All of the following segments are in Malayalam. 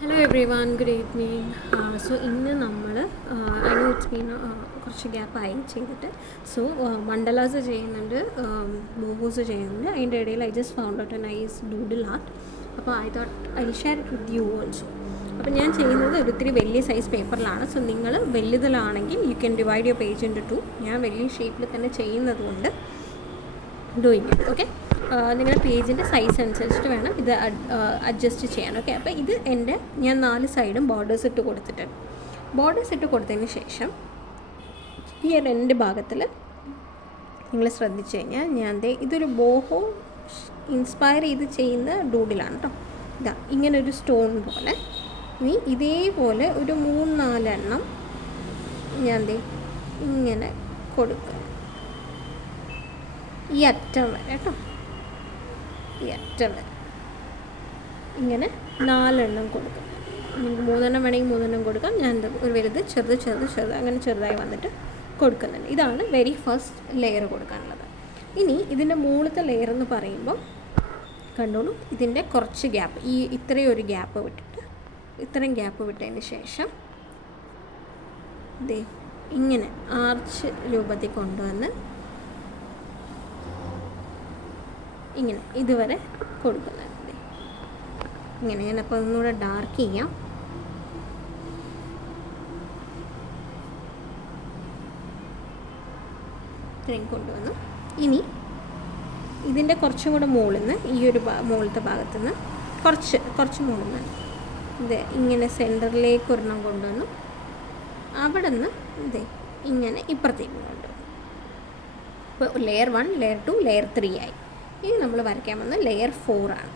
Hello every one, good evening. So ഇന്ന് നമ്മൾ ഐ നോ ഇറ്റ്സ് ബീൻ കുറച്ച് ഗ്യാപ്പായി ചെയ്തിട്ട്. സോ മണ്ഡലാസ് ചെയ്യുന്നുണ്ട്, ബോഹോസ് ചെയ്യുന്നുണ്ട്. അതിൻ്റെ ഇടയിൽ I just found out a nice doodle art. അപ്പോൾ I thought I share it with you also. അപ്പോൾ ഞാൻ ചെയ്യുന്നത് ഒത്തിരി വലിയ സൈസ് പേപ്പറിലാണ്. സോ നിങ്ങൾ വലുതിലാണെങ്കിൽ you can divide your page into 2. ഞാൻ വലിയ ഷേപ്പിൽ തന്നെ ചെയ്യുന്നത് കൊണ്ട് ഡൂയിങ് ഇറ്റ്. ഓക്കെ, നിങ്ങളുടെ പേജിൻ്റെ സൈസ് അനുസരിച്ചിട്ട് വേണം ഇത് അഡ്ജസ്റ്റ് ചെയ്യാൻ. ഓക്കെ, അപ്പോൾ ഇത് ഞാൻ 4 സൈഡും ബോർഡേഴ്സ് ഇട്ട് കൊടുത്തിട്ടുണ്ട്. ബോർഡേഴ്സ് ഇട്ട് കൊടുത്തതിന് ശേഷം ഈ രണ്ട് ഭാഗത്തിൽ നിങ്ങൾ ശ്രദ്ധിച്ചു കഴിഞ്ഞാൽ ഇതൊരു ബോഹോ ഇൻസ്പയർ ചെയ്ത് ചെയ്യുന്ന ഡൂഡിലാണ് കേട്ടോ. ഇതാ ഇങ്ങനൊരു സ്റ്റോൺ പോലെ. ഇനി ഇതേപോലെ ഒരു 3-4 എണ്ണം ഞാൻ ഇങ്ങനെ കൊടുക്കുക, ഈ അറ്റം വരെ കേട്ടോ, ഈ അറ്റം വരെ ഇങ്ങനെ 4 എണ്ണം കൊടുക്കും. നിങ്ങൾക്ക് 3 എണ്ണം വേണമെങ്കിൽ 3 എണ്ണം കൊടുക്കാം. ഞാൻ ഒരു വലുത് ചെറുത് അങ്ങനെ ചെറുതായി വന്നിട്ട് കൊടുക്കുന്നുണ്ട്. ഇതാണ് വെരി ഫസ്റ്റ് ലെയർ കൊടുക്കാനുള്ളത്. ഇനി ഇതിൻ്റെ മുകളിലത്തെ ലെയർ എന്ന് പറയുമ്പോൾ കണ്ടോളൂ, ഇതിൻ്റെ കുറച്ച് ഗ്യാപ്പ്, ഇത്രയും ഒരു ഗ്യാപ്പ് വിട്ടിട്ട് ഇത്രയും ഗ്യാപ്പ് വിട്ടതിന് ശേഷം ഇങ്ങനെ ആർച്ച് രൂപത്തിൽ കൊണ്ടുവന്ന് ഇങ്ങനെ ഇതുവരെ കൊടുക്കുന്നത്. ഇങ്ങനെ ഞാനപ്പോൾ ഒന്നുകൂടെ ഡാർക്ക് ചെയ്യാം. ഇത്രയും കൊണ്ടുവന്നു. ഇനി ഇതിൻ്റെ കുറച്ചും കൂടെ മുകളിൽ നിന്ന് ഈ ഒരു മുകളിലത്തെ ഭാഗത്തു നിന്ന് കുറച്ച് മുകളിൽ നിന്ന് ഇങ്ങനെ സെൻറ്ററിലേക്ക് ഒരെണ്ണം കൊണ്ടുവന്നു. അവിടെ നിന്ന് ഇങ്ങനെ ഇപ്പുറത്തേക്ക് കൊണ്ടുവന്നു. ഇപ്പോൾ ലെയർ 1, ലെയർ 2, ലെയർ 3 ആയി. ഇനി നമ്മൾ വരയ്ക്കാൻ വന്ന ലെയർ 4 ആണ്.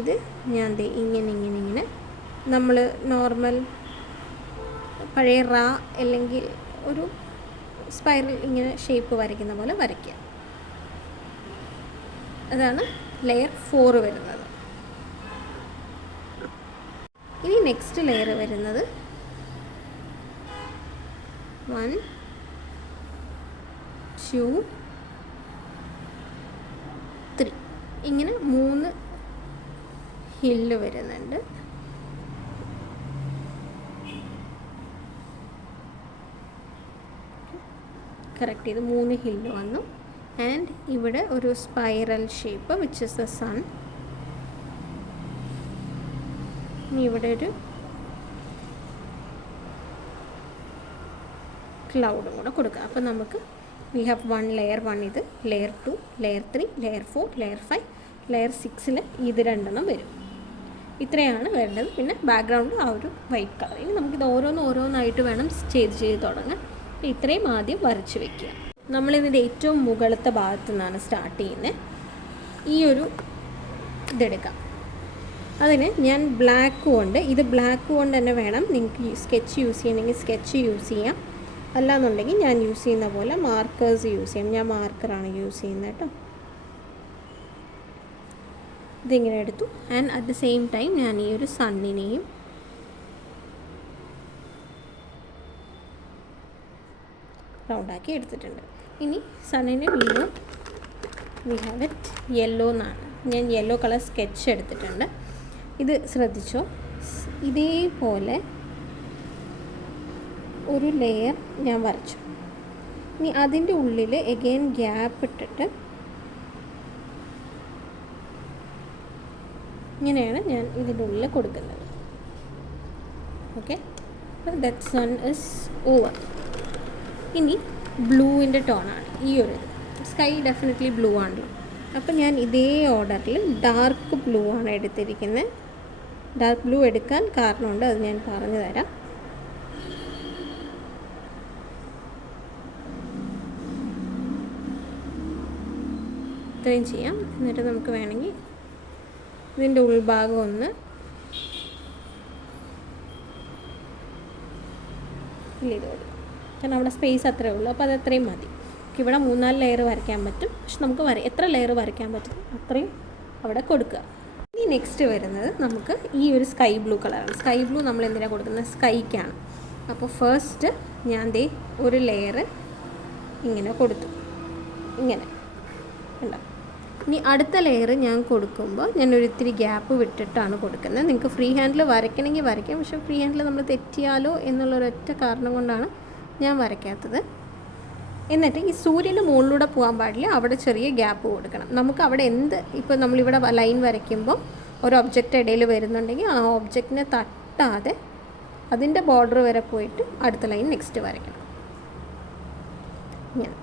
ഇത് ഞാൻ ഇങ്ങനെ നമ്മൾ നോർമൽ പഴയ അല്ലെങ്കിൽ ഒരു സ്പൈറൽ ഇങ്ങനെ ഷേപ്പ് വരയ്ക്കുന്ന പോലെ വരയ്ക്കുക. അതാണ് ലെയർ 4 വരുന്നത്. ഇനി നെക്സ്റ്റ് ലെയർ വരുന്നത് 1, 2, 3 ഇങ്ങനെ 3 ഹില്ല് വരുന്നുണ്ട്. കറക്റ്റ് ചെയ്ത് 3 ഹില്ല് വന്നു. ആൻഡ് ഇവിടെ ഒരു spiral shape which is the sun. ഇനി ഇവിടെ ഒരു ക്ലൗഡും കൂടെ കൊടുക്കുക. അപ്പോൾ നമുക്ക് വി ഹാവ് ലെയർ 1 ഇത്, layer 2, layer 3, layer 4, layer 5, layer 6ൽ ഇത് 2 വരും. ഇത്രയാണ് വേണ്ടത്. പിന്നെ ബാക്ക്ഗ്രൗണ്ട് ആ ഒരു വൈറ്റ് കളർ. ഇനി നമുക്കിത് ഓരോന്നായിട്ട് വേണം ചെയ്ത് തുടങ്ങാൻ. അപ്പോൾ ഇത്രയും ആദ്യം വരച്ച് വയ്ക്കുക. നമ്മളിതിൻ്റെ ഏറ്റവും മുകളിലത്തെ ഭാഗത്തു നിന്നാണ് സ്റ്റാർട്ട് ചെയ്യുന്നത്. ഈ ഒരു ഇതെടുക്കാം. അതിന് ഞാൻ ബ്ലാക്ക് കൊണ്ട് തന്നെ വേണം. നിങ്ങൾക്ക് സ്കെച്ച് യൂസ് ചെയ്യണമെങ്കിൽ സ്കെച്ച് യൂസ് ചെയ്യാം, അല്ലാന്നുണ്ടെങ്കിൽ ഞാൻ യൂസ് ചെയ്യുന്ന പോലെ മാർക്കേഴ്സ് യൂസ് ചെയ്യാം. ഞാൻ മാർക്കറാണ് യൂസ് ചെയ്യുന്നത് കേട്ടോ. ഇതിങ്ങനെ എടുത്തു. And at the same time ഞാൻ ഈ ഒരു സണ്ണിനെയും റൗണ്ടാക്കി എടുത്തിട്ടുണ്ട്. ഇനി സണ്ണിന് വീണ്ടും വി ഹാവ് ഇറ്റ് യെല്ലോ എന്നാണ്. ഞാൻ യെല്ലോ കളർ സ്കെച്ച് എടുത്തിട്ടുണ്ട്. ഇത് ശ്രദ്ധിച്ചോ, ഇതേപോലെ ഒരു ലെയർ ഞാൻ വരച്ചു. ഇനി അതിൻ്റെ ഉള്ളിൽ എഗെയിൻ ഗ്യാപ്പ് ഇട്ടിട്ട് ഇങ്ങനെയാണ് ഞാൻ ഇതിൻ്റെ ഉള്ളിൽ കൊടുക്കുന്നത്. Okay, that sun is over. ഇനി ബ്ലൂവിൻ്റെ ടോണാണ് ഈ ഒരു സ്കൈ, ഡെഫിനറ്റ്ലി ബ്ലൂ ആണല്ലോ. അപ്പം ഞാൻ ഇതേ ഓർഡറിൽ ഡാർക്ക് ബ്ലൂ ആണ് എടുത്തിരിക്കുന്നത്. ഡാർക്ക് ബ്ലൂ എടുക്കാൻ കാരണമുണ്ട്, അത് ഞാൻ പറഞ്ഞു തരാം. ഇത്രയും ചെയ്യാം. എന്നിട്ട് നമുക്ക് വേണമെങ്കിൽ ഇതിൻ്റെ ഉൾഭാഗം ഒന്ന് ഇത് കൊടുക്കും. കാരണം അവിടെ സ്പേസ് അത്രയേ ഉള്ളൂ. അപ്പോൾ അത് അത്രയും മതി. ഇവിടെ 3-4 ലെയർ വരയ്ക്കാൻ പറ്റും. പക്ഷെ നമുക്ക് എത്ര ലെയർ വരയ്ക്കാൻ പറ്റും അത്രയും അവിടെ കൊടുക്കുക. ഇനി നെക്സ്റ്റ് വരുന്നത് നമുക്ക് ഈ ഒരു സ്കൈ ബ്ലൂ കളറാണ്. സ്കൈ ബ്ലൂ നമ്മൾ എന്തിനാണ് കൊടുക്കുന്നത്? സ്കൈക്കാണ്. അപ്പോൾ ഫസ്റ്റ് ഞാൻ ഒരു ലെയർ ഇങ്ങനെ കൊടുത്തു. ഇങ്ങനെ ഉണ്ടോ? ഇനി അടുത്ത ലെയർ ഞാൻ കൊടുക്കുമ്പോൾ ഞാനൊരു ഇത്തിരി ഗ്യാപ്പ് വിട്ടിട്ടാണ് കൊടുക്കുന്നത്. നിങ്ങൾക്ക് ഫ്രീ ഹാൻഡിൽ വരയ്ക്കണമെങ്കിൽ വരയ്ക്കാം, പക്ഷേ ഫ്രീ ഹാൻഡിൽ നമ്മൾ തെറ്റിയാലോ എന്നുള്ളൊരൊറ്റ കാരണം കൊണ്ടാണ് ഞാൻ വരയ്ക്കാത്തത്. എന്നിട്ട് ഈ സൂര്യൻ്റെ മുകളിലൂടെ പോകാൻ പാടില്ല, അവിടെ ചെറിയ ഗ്യാപ്പ് കൊടുക്കണം. നമുക്ക് അവിടെ ഇപ്പോൾ നമ്മളിവിടെ ലൈൻ വരയ്ക്കുമ്പോൾ ഒരു ഒബ്ജക്റ്റ് ഇടയിൽ വരുന്നുണ്ടെങ്കിൽ ആ ഒബ്ജക്റ്റിനെ തട്ടാതെ അതിൻ്റെ ബോർഡർ വരെ പോയിട്ട് അടുത്ത ലൈൻ നെക്സ്റ്റ് വരയ്ക്കണം. ഇങ്ങനെ.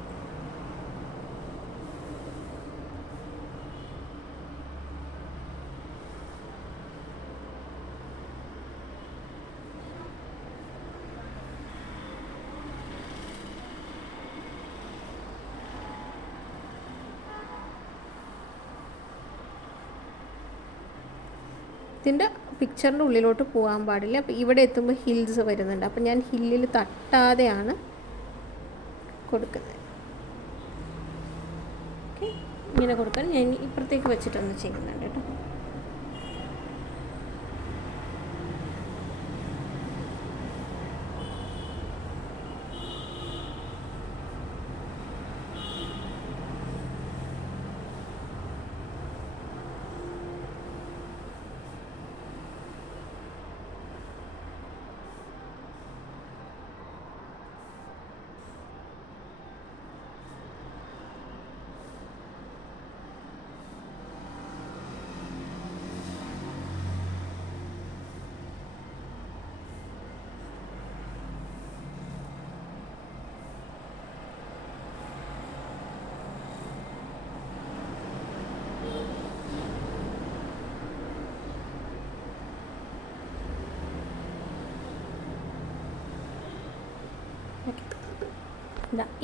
ഇതിൻ്റെ പിക്ചറിൻ്റെ ഉള്ളിലോട്ട് പോകാൻ പാടില്ല. അപ്പോൾ ഇവിടെ എത്തുമ്പോൾ ഹിൽസ് വരുന്നുണ്ട്, അപ്പോൾ ഞാൻ ഹില്ലിൽ തട്ടാതെയാണ് കൊടുക്കുന്നത്. ഓക്കെ, ഇങ്ങനെ കൊടുക്കാൻ ഞാൻ ഇപ്പുറത്തേക്ക് വെച്ചിട്ടൊന്ന് ചെയ്യുന്നുണ്ട് കേട്ടോ.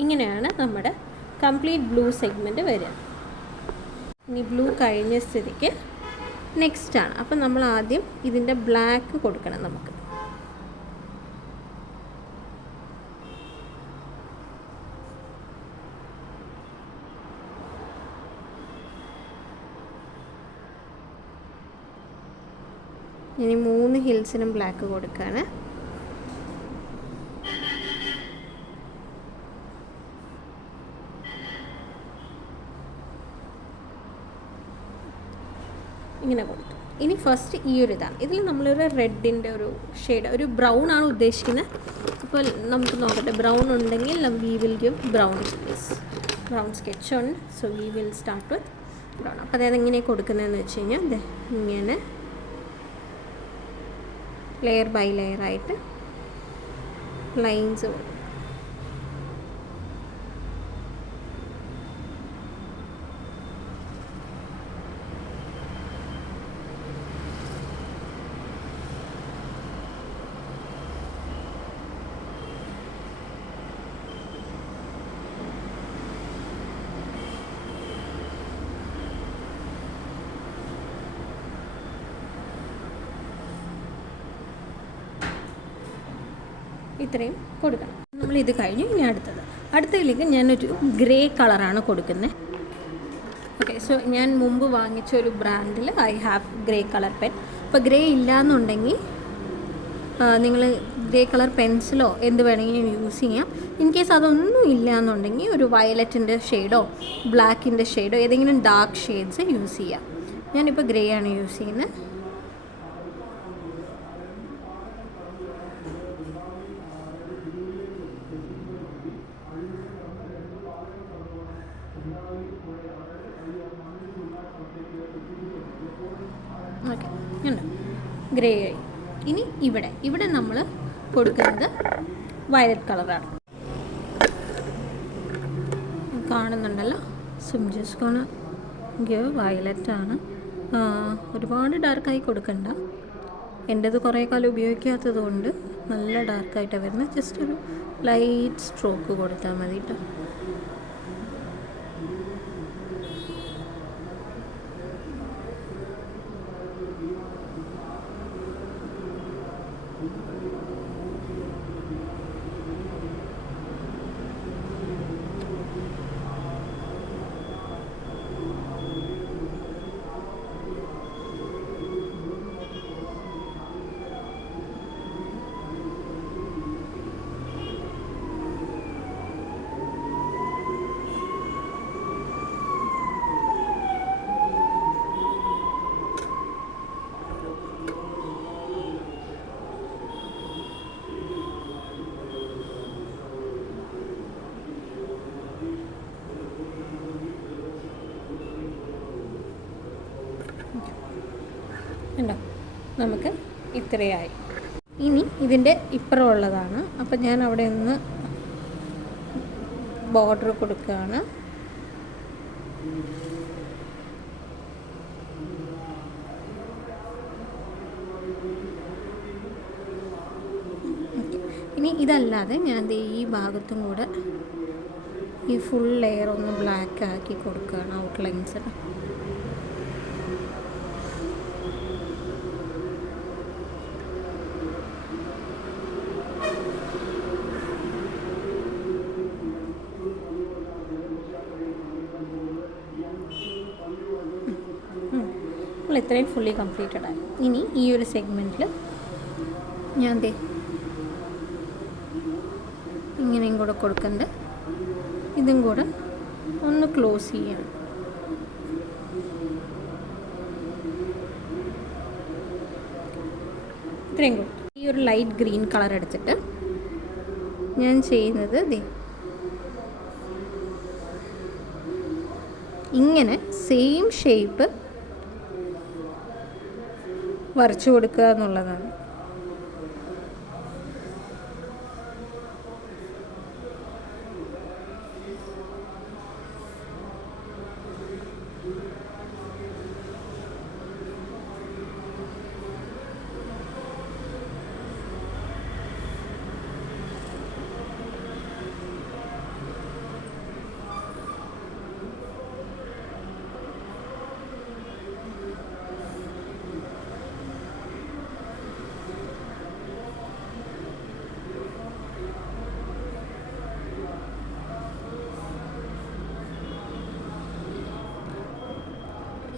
ഇങ്ങനെയാണ് നമ്മുടെ കംപ്ലീറ്റ് ബ്ലൂ സെഗ്മെൻറ്റ് വരിക. ഇനി ബ്ലൂ കഴിഞ്ഞ സ്ഥിതിക്ക് നെക്സ്റ്റാണ്. അപ്പം നമ്മൾ ആദ്യം ഇതിൻ്റെ ബ്ലാക്ക് കൊടുക്കണം. നമുക്ക് ഇനി 3 ഹിൽസിനും ബ്ലാക്ക് കൊടുക്കുകയാണ്. ഇങ്ങനെ കൊടുത്തു. ഇനി ഫസ്റ്റ് ഈ ഒരു ഇതാണ്. ഇതിൽ നമ്മളൊരു റെഡിൻ്റെ ഒരു ഷെയ്ഡ്, ഒരു ബ്രൗൺ ആണ് ഉദ്ദേശിക്കുന്നത്. അപ്പോൾ നമുക്ക് നോക്കട്ടെ, ബ്രൗൺ ഉണ്ടെങ്കിൽ we will give brown sketch ഉണ്ട്. So we will start with brown. അപ്പോൾ അതായത് എങ്ങനെ കൊടുക്കുന്നതെന്ന് വെച്ച് കഴിഞ്ഞാൽ ഇങ്ങനെ ലെയർ ബൈ ലെയർ ആയിട്ട് ലൈൻസ് കൊടുക്കും. ഇത്രയും കൊടുക്കണം. നമ്മളിത് കഴിഞ്ഞു. ഇനി അടുത്തതിലേക്ക് ഞാനൊരു ഗ്രേ കളറാണ് കൊടുക്കുന്നത്. ഓക്കെ, സോ ഞാൻ മുമ്പ് വാങ്ങിച്ച ഒരു ബ്രാൻഡിൽ I have grey colour pen. അപ്പോൾ ഗ്രേ ഇല്ലയെന്നുണ്ടെങ്കിൽ നിങ്ങൾ ഗ്രേ കളർ പെൻസിലോ എന്ത് വേണമെങ്കിലും യൂസ് ചെയ്യാം. ഇൻ കേസ് അതൊന്നും ഇല്ല എന്നുണ്ടെങ്കിൽ ഒരു വയലറ്റിൻ്റെ ഷെയ്ഡോ ബ്ലാക്കിൻ്റെ ഷെയ്ഡോ ഏതെങ്കിലും ഡാർക്ക് ഷെയ്ഡ്സ് യൂസ് ചെയ്യാം. ഞാനിപ്പോൾ ഗ്രേ ആണ് യൂസ് ചെയ്യുന്നത്. ഓക്കെ, ഉണ്ട് ഗ്രേ ആയി. ഇനി ഇവിടെ നമ്മൾ കൊടുക്കുന്നത് വയലറ്റ് കളറാണ്. കാണുന്നുണ്ടല്ലോ, ജസ്റ്റ് ഗോണ ഗിവ് വയലറ്റാണ്. ഒരുപാട് ഡാർക്കായി കൊടുക്കണ്ട. എൻ്റേത് കുറേ കാലം ഉപയോഗിക്കാത്തത് കൊണ്ട് നല്ല ഡാർക്കായിട്ടാണ് വരുന്നത്. ജസ്റ്റ് ഒരു ലൈറ്റ് സ്ട്രോക്ക് കൊടുത്താൽ മതി കേട്ടോ. ഉണ്ടോ, നമുക്ക് ഇത്രയായി. ഇനി ഇതിൻ്റെ ഇപ്പുറമുള്ളതാണ്. അപ്പം ഞാൻ അവിടെ നിന്ന് ബോർഡർ കൊടുക്കുകയാണ്. ഇനി ഇതല്ലാതെ ഞാൻ ഈ ഭാഗത്തും കൂടെ ഈ ഫുൾ ലെയർ ഒന്ന് ബ്ലാക്ക് ആക്കി കൊടുക്കുകയാണ്, ഔട്ട്ലൈൻസ്. ഇത്രയും ഫുള്ളി കംപ്ലീറ്റഡ് ആയി. ഇനി ഈ ഒരു സെഗ്മെൻറ്റിൽ ഞാൻ ഇങ്ങനെയും കൂടെ കൊടുക്കണ്ട്. ഇതും കൂടെ ഒന്ന് ക്ലോസ് ചെയ്യണം. ഇത്രയും കൂടെ ഈ ഒരു ലൈറ്റ് ഗ്രീൻ കളർ എടുത്തിട്ട് ഞാൻ ചെയ്യുന്നത് ഇങ്ങനെ സെയിം ഷേപ്പ് വരച്ചു കൊടുക്കുക എന്നുള്ളതാണ്.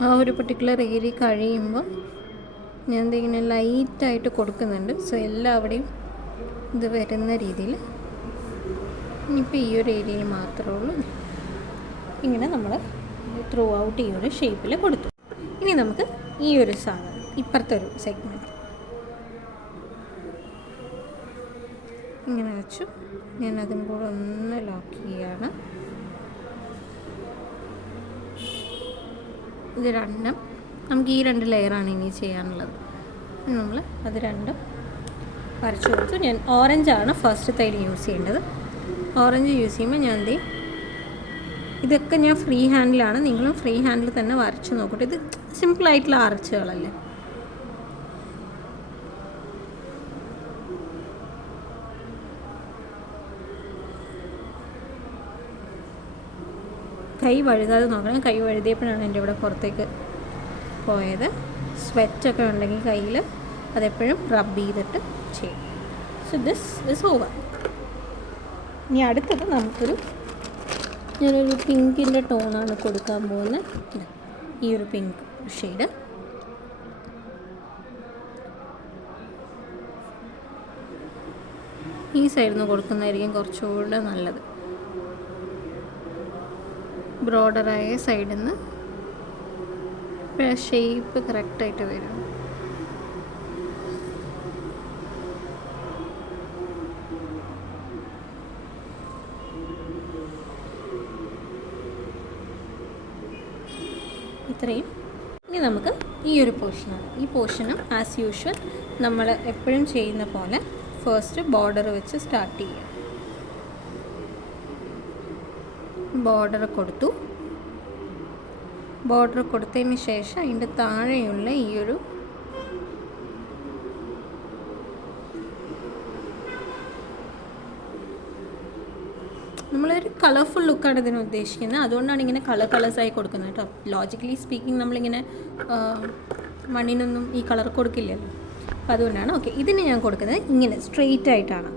ആ ഒരു പർട്ടിക്കുലർ ഏരിയ കഴിയുമ്പോൾ ഞാൻ ഇങ്ങനെ ലൈറ്റായിട്ട് കൊടുക്കുന്നുണ്ട്. സോ എല്ലാവിടെയും ഇത് വരുന്ന രീതിയിൽ. ഇനിയിപ്പോൾ ഈ ഒരു ഏരിയയിൽ മാത്രമേ ഉള്ളൂ. ഇങ്ങനെ നമ്മൾ ത്രൂ ഔട്ട് ഈ ഒരു ഷേപ്പിൽ കൊടുത്തു. ഇനി നമുക്ക് ഈ ഒരു സാധനം ഇപ്പുറത്തെ ഒരു സെഗ്മെൻറ്റ് ഇങ്ങനെ വെച്ചു. ഞാൻ അതും കൂടെ ഒന്ന് ലോക്ക് ചെയ്യുകയാണ്. ഇത് രണ്ടും നമുക്ക് ഈ 2 ലെയറാണ് ഇനി ചെയ്യാനുള്ളത്. നമ്മൾ അത് രണ്ടും വരച്ചു കൊടുത്തു. ഞാൻ ഓറഞ്ചാണ് ഫസ്റ്റ് തൈര് യൂസ് ചെയ്യേണ്ടത്. ഓറഞ്ച് യൂസ് ചെയ്യുമ്പോൾ ഞാൻ ഇതൊക്കെ ഞാൻ ഫ്രീ ഹാൻഡിലാണ്. നിങ്ങളും ഫ്രീ ഹാൻഡിൽ തന്നെ വരച്ച് നോക്കട്ടെ. ഇത് സിമ്പിളായിട്ടുള്ള ആർച്ചുകളല്ലേ. കൈ വഴുതാതെ നോക്കണം. കൈ വഴുതിയപ്പോഴാണ് എൻ്റെ ഇവിടെ പുറത്തേക്ക് പോയത്. സ്വെറ്റൊക്കെ ഉണ്ടെങ്കിൽ കയ്യിൽ അതെപ്പോഴും റബ്ബ് ചെയ്തിട്ട് ചെയ്യും. So this is over. ഇനി അടുത്തത് ഞാനൊരു പിങ്കിൻ്റെ ടോണാണ് കൊടുക്കാൻ പോകുന്നത്. ഈ ഒരു പിങ്ക് ഷെയ്ഡ് ഈ സൈഡിൽ നിന്ന് കൊടുക്കുന്നതായിരിക്കും കുറച്ചുകൂടെ നല്ലത്. ബ്രോഡറായ സൈഡിൽ നിന്ന് ഷേപ്പ് കറക്റ്റായിട്ട് വരും. ഇത്രയും. ഇനി നമുക്ക് ഈ ഒരു പോർഷനാണ്. ഈ പോർഷനും ആസ് യൂഷ്വൽ നമ്മൾ എപ്പോഴും ചെയ്യുന്ന പോലെ ഫസ്റ്റ് ബോർഡർ വെച്ച് സ്റ്റാർട്ട് ചെയ്യുക. ബോർഡർ കൊടുത്തു. ബോർഡർ കൊടുത്തതിന് ശേഷം അതിൻ്റെ താഴെയുള്ള ഈ ഒരു നമ്മളൊരു കളർഫുൾ ലുക്കാണ് ഇതിന് ഉദ്ദേശിക്കുന്നത്. അതുകൊണ്ടാണ് ഇങ്ങനെ കളേഴ്സായി കൊടുക്കുന്നത് കേട്ടോ. ലോജിക്കലി സ്പീക്കിംഗ് നമ്മളിങ്ങനെ മണ്ണിനൊന്നും ഈ കളർ കൊടുക്കില്ലല്ലോ. അപ്പോൾ അതുകൊണ്ടാണ്. ഓക്കെ, ഇതിന് ഞാൻ കൊടുക്കുന്നത് ഇങ്ങനെ സ്ട്രെയിറ്റ് ആയിട്ടാണ്.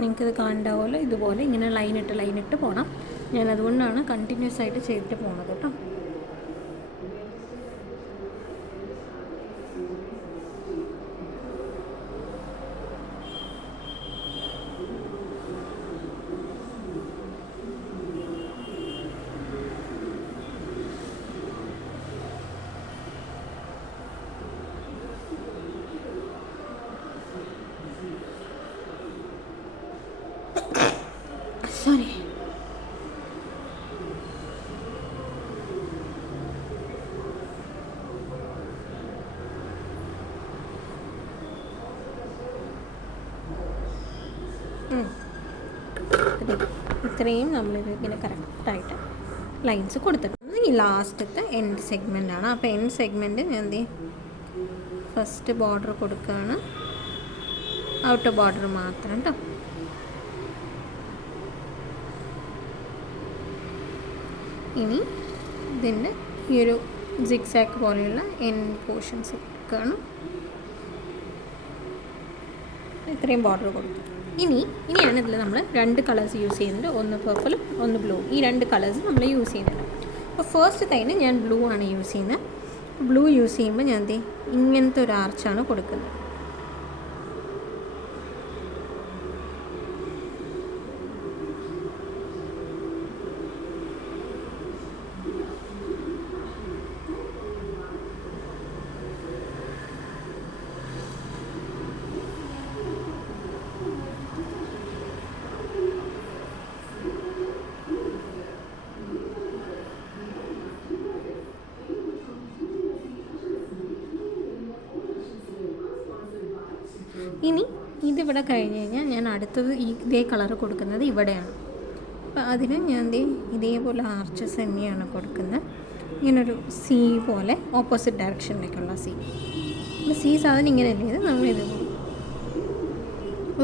നിങ്ങൾക്കിത് കാണണ്ടാവുമല്ലോ, ഇതുപോലെ ഇങ്ങനെ ലൈനിട്ട് പോകണം. ഞാനതുകൊണ്ടാണ് കണ്ടിന്യൂസ് ആയിട്ട് ചെയ്തിട്ട് പോകുന്നത് കേട്ടോ. സോറി. ഇത്രയും നമ്മളിത് ഇങ്ങനെ കറക്റ്റായിട്ട് ലൈൻസ് കൊടുത്തിട്ടുണ്ട്. ഈ ലാസ്റ്റത്തെ എൻഡ് സെഗ്മെൻ്റ് ആണ്. അപ്പോൾ എൻഡ് സെഗ്മെൻറ്റ് ഞാൻ എന്ത് ചെയ്യും, ഫസ്റ്റ് ബോർഡർ കൊടുക്കുകയാണ്, ഔട്ടർ ബോർഡർ മാത്രം കേട്ടോ. ഇനി ഇതിൻ്റെ ഈ ഒരു സിക്സാക്ക് പോലെയുള്ള എൻഡ് പോർഷൻസ് കൊടുക്കുകയാണ്. ഇത്രയും ബോർഡർ കൊടുത്തു. ഇനിയാണ് ഇതിൽ നമ്മൾ 2 കളേഴ്സ് യൂസ് ചെയ്യുന്നുണ്ട്. ഒന്ന് പർപ്പിളും ഒന്ന് ബ്ലൂ. ഈ 2 കളേഴ്സ് നമ്മൾ യൂസ് ചെയ്യുന്നുണ്ട്. അപ്പോൾ ഫസ്റ്റ് തന്നെ ഞാൻ ബ്ലൂ ആണ് യൂസ് ചെയ്യുന്നത്. ബ്ലൂ യൂസ് ചെയ്യുമ്പോൾ ഞാൻ ഇങ്ങനത്തെ ഒരു ആർച്ചാണ് കൊടുക്കുന്നത്. ഇനി ഇതിവിടെ കഴിഞ്ഞ് കഴിഞ്ഞാൽ ഞാൻ അടുത്തത് ഇതേ കളർ കൊടുക്കുന്നത് ഇവിടെയാണ്. അപ്പോൾ അതിന് ഞാൻ ഇതേപോലെ ആർച്ചസ് തന്നെയാണ് കൊടുക്കുന്നത്. ഇങ്ങനൊരു സി പോലെ ഓപ്പോസിറ്റ് ഡയറക്ഷനിലേക്കുള്ള സി. അപ്പോൾ സി സാധനം ഇങ്ങനെയല്ലേ, ഇത് നമ്മളിത്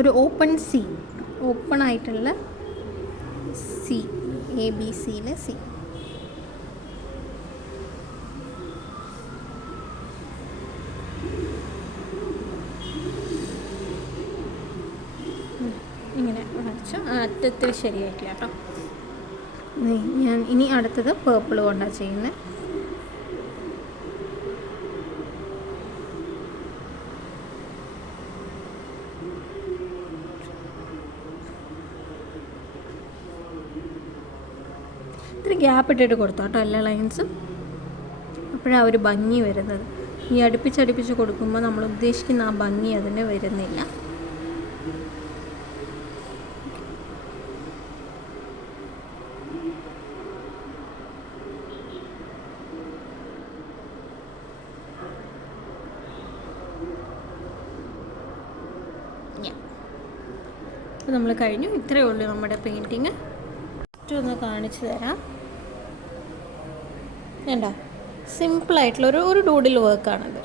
ഒരു ഓപ്പൺ സി, ഓപ്പൺ ആയിട്ടുള്ള സി, ABCയിലെ സി. ഇങ്ങനെ വരച്ച് അറ്റത്തിൽ ശരിയായിട്ടില്ല കേട്ടോ. ഞാൻ ഇനി അടുത്തത് പേർപ്പിൾ കൊണ്ടാണ് ചെയ്യുന്നത്. ഇത്തിരി ഗ്യാപ്പ് ഇട്ടിട്ട് കൊടുത്തു കേട്ടോ എല്ലാ ലൈൻസും. അപ്പോഴാണ് ഒരു ഭംഗി വരുന്നത്. ഈ അടുപ്പിച്ചടുപ്പിച്ച് കൊടുക്കുമ്പോൾ നമ്മൾ ഉദ്ദേശിക്കുന്ന ആ ഭംഗി അതിന് വരുന്നില്ല. അപ്പോൾ നമ്മൾ കഴിഞ്ഞു. ഇത്രയേ ഉള്ളൂ നമ്മുടെ പെയിൻറ്റിങ്. ഒന്ന് കാണിച്ചു തരാം. വേണ്ട, സിമ്പിളായിട്ടുള്ള ഒരു ഡൂഡിൽ വർക്കാണിത്.